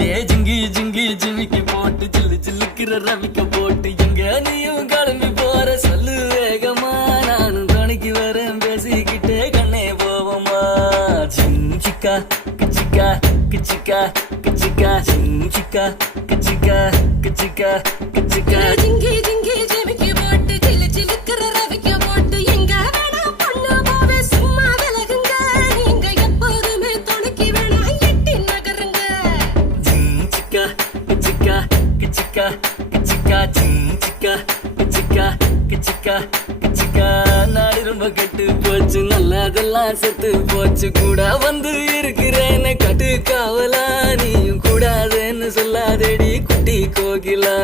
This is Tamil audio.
ஏ ஜிங்கி ஜிங்கி ஜிமிக்கி போட்டு சில்லு சில்லுக்கிற ரவிக்க போட்டு எங்க நீயும் கிளம்பி போற சொல்லு வேகமா நானும் துணைக்கு வரேன் பேசிக்கிட்டே கண்ணே போவோமா ஜிஞ்சிக்கா கிச்சிக்கா கிச்சிக்கா கிச்சிக்கா ஜிஞ்சிக்கா கிச்சிக்கா கிச்சிக்கா கிச்சிக்கா ஜிங்கி ஜிங்கி ஜிமிக்கி போட்டு சில்லு சில்லுக்கிற ரவிக்க போட்டு எங்க வேணா பொண்ணு போவே சும்மா விலகுங்க நீங்க எப்போதுமே துணைக்கு வேணா எட்டி நகருங்க ஜிஞ்சிக்கா கிச்சிக்கா கிச்சிக்கா கிச்சிக்கா ஜிஞ்சிக்கா கிச்சிக்கா கிச்சிக்கா கிச்சிக்கா நாடு ரொம்ப கெட்டு போச்சு நல்லதெல்லாம் செத்து போச்சு கூட வந்து இருக்கிறேன்னு கட்டு காவலா நீயும் கூடாதுன்னு சொல்லாதேடி குட்டி கோகிலா